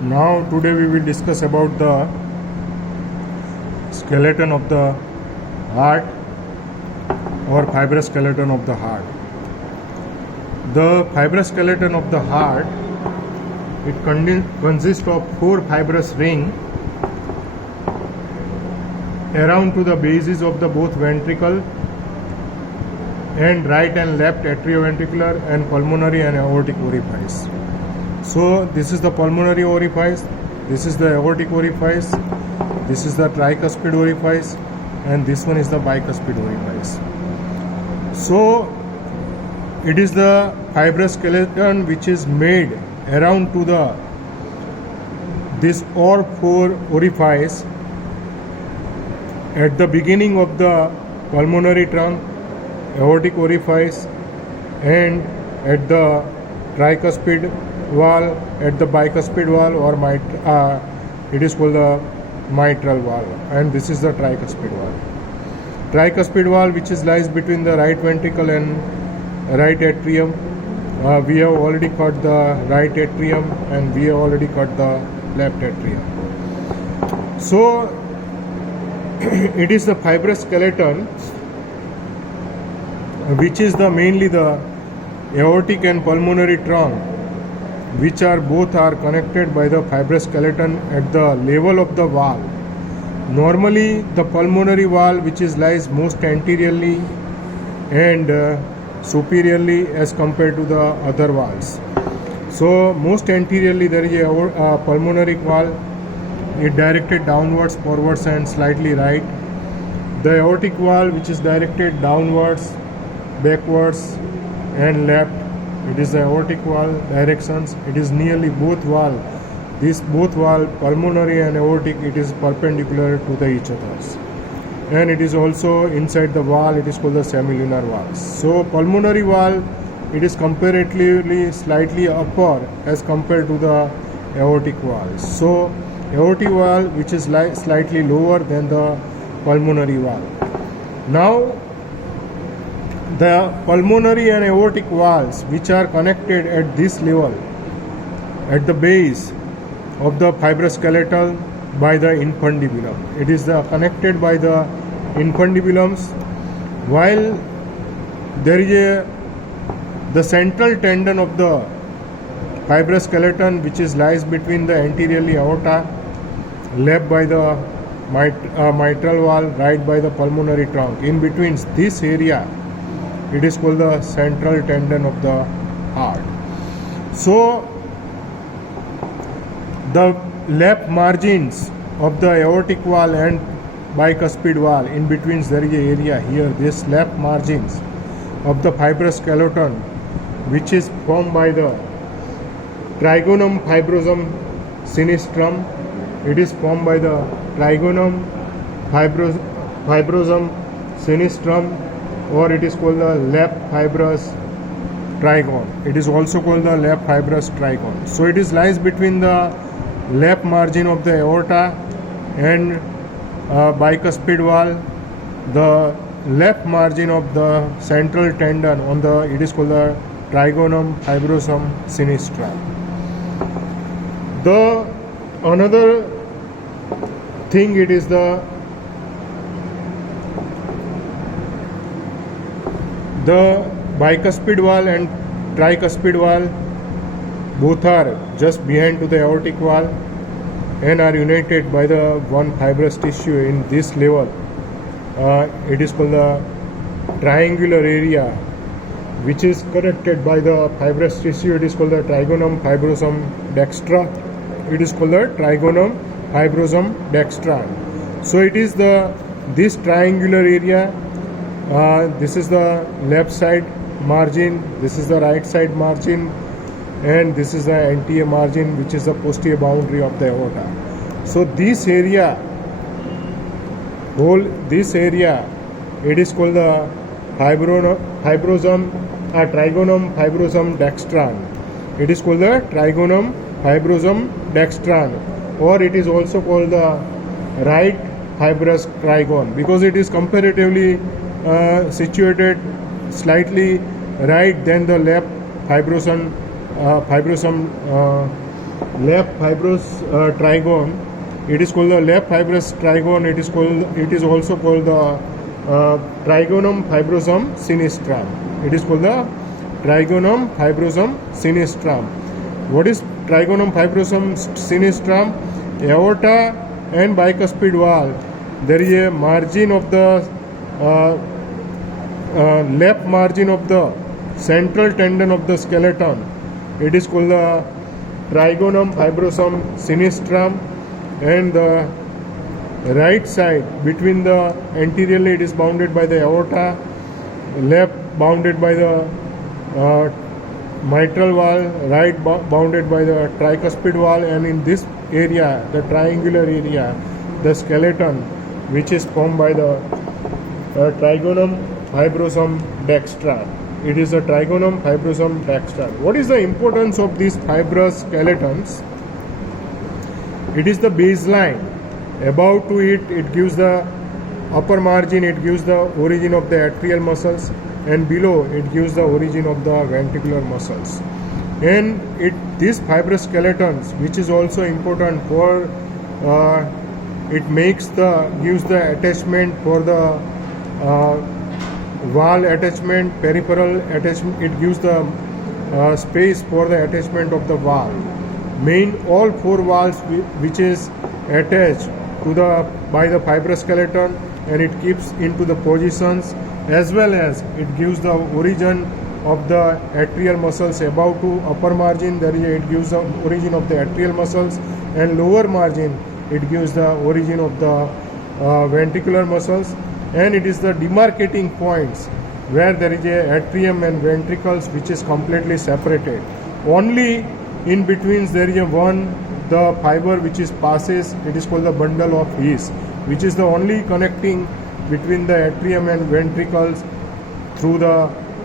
Now today we will discuss about the skeleton of the heart or fibrous skeleton of the heart. The fibrous skeleton of the heart, it consists of 4 fibrous rings around to the bases of the both ventricle and right and left atrioventricular and pulmonary and aortic orifice. So this is the pulmonary orifice, this is the aortic orifice, this is the tricuspid orifice, and this one is the bicuspid orifice. So it is the fibrous skeleton which is made around to the this all 4 orifice at the beginning of the pulmonary trunk, aortic orifice, and at the tricuspid valve, at the bicuspid valve, or it is called the mitral valve, and this is the tricuspid valve. Tricuspid valve, which lies between the right ventricle and right atrium. We have already cut the right atrium and we have already cut the left atrium. So it is the fibrous skeleton which is mainly the aortic and pulmonary trunk, which are both connected by the fibrous skeleton at the level of the valve. Normally the pulmonary valve, which lies most anteriorly and superiorly as compared to the other valves. So most anteriorly there is a pulmonary valve. It directed downwards, forwards, and slightly right. The aortic valve, which is directed downwards, backwards, and left. It is the aortic valve directions. It is nearly both valve. These both valve, pulmonary and aortic, it is perpendicular to each other. And it is also inside the valve. It is called the semilunar valve. So pulmonary valve, it is comparatively slightly upper as compared to the aortic valve. So aortic valve, which is slightly lower than the pulmonary valve. Now the pulmonary and aortic valves, which are connected at this level, at the base of the fibrous skeleton by the infundibulum. It is connected by the infundibulums, while there is the central tendon of the fibrous skeleton, which lies between the anteriorly aorta, left by the mitral valve, right by the pulmonary trunk. In between this area, it is called the central tendon of the heart. So the left margins of the aortic valve and bicuspid valve, in between there is an area here, this left margins of the fibrous skeleton, which is formed by the trigonum fibrosum sinistrum. It is formed by the trigonum fibrosum sinistrum, or it is called the left fibrous trigon. It is also called the left fibrous trigon. So it lies between the left margin of the aorta and bicuspid valve, the left margin of the central tendon on it is called the trigonum fibrosum sinistra. The another thing, it is the bicuspid valve and tricuspid valve, both are just behind to the aortic valve and are united by the one fibrous tissue in this level. It is called the triangular area, which is connected by the fibrous tissue. It is called the trigonum fibrosum dextra. It is called the trigonum fibrosum dextra. So it is this triangular area. This is the left side margin, this is the right side margin, and this is the anterior margin, which is the posterior boundary of the aorta. So this area, it is called the trigonum fibrosum dextran. It is called the trigonum fibrosum dextran, or it is also called the right fibrous trigon, because it is comparatively situated slightly right than the left fibrosum lap fibrous trigone. It is called the lap fibrous trigone. It is also called the Trigonum fibrosum sinistrum. It is called the Trigonum fibrosum sinistrum. What is Trigonum fibrosum sinistrum? Aorta and bicuspid wall. There is a margin of the left margin of the central tendon of the skeleton. It is called the Trigonum fibrosum sinistrum, and the right side between the anteriorly it is bounded by the aorta, left bounded by the mitral wall, right bounded by the tricuspid wall, and in this area, the triangular area, the skeleton which is formed by the Trigonum fibrosum dextra. It is a Trigonum fibrosum dextra. What is the importance of these fibrous skeletons? It is the baseline. Above to it gives the upper margin, it gives the origin of the atrial muscles, and below it gives the origin of the ventricular muscles. And these fibrous skeletons, which is also important for it gives the attachment for the valve attachment, peripheral attachment. It gives the space for the attachment of the valve. All four valves which is attached to by the fibrous skeleton, and it keeps into the positions, as well as it gives the origin of the atrial muscles. Above to upper margin it gives the origin of the atrial muscles, and lower margin it gives the origin of the ventricular muscles, and it is the demarcating points where there is a atrium and ventricles which is completely separated. Only in between there is the fiber which is passes. It is called the bundle of His, which is the only connecting between the atrium and ventricles through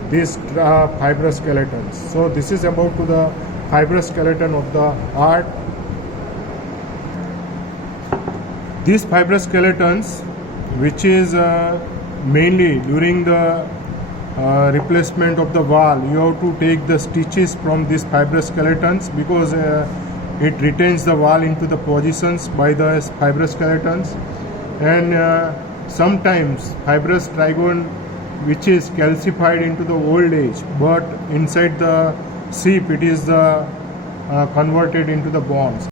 these fibrous skeletons. So this is about to the fibrous skeleton of the heart. These fibrous skeletons, which is mainly during the replacement of the valve, you have to take the stitches from these fibrous skeletons, because it retains the valve into the positions by the fibrous skeletons. And sometimes fibrous trigone which is calcified into the old age, but inside the sheath it is converted into the bones.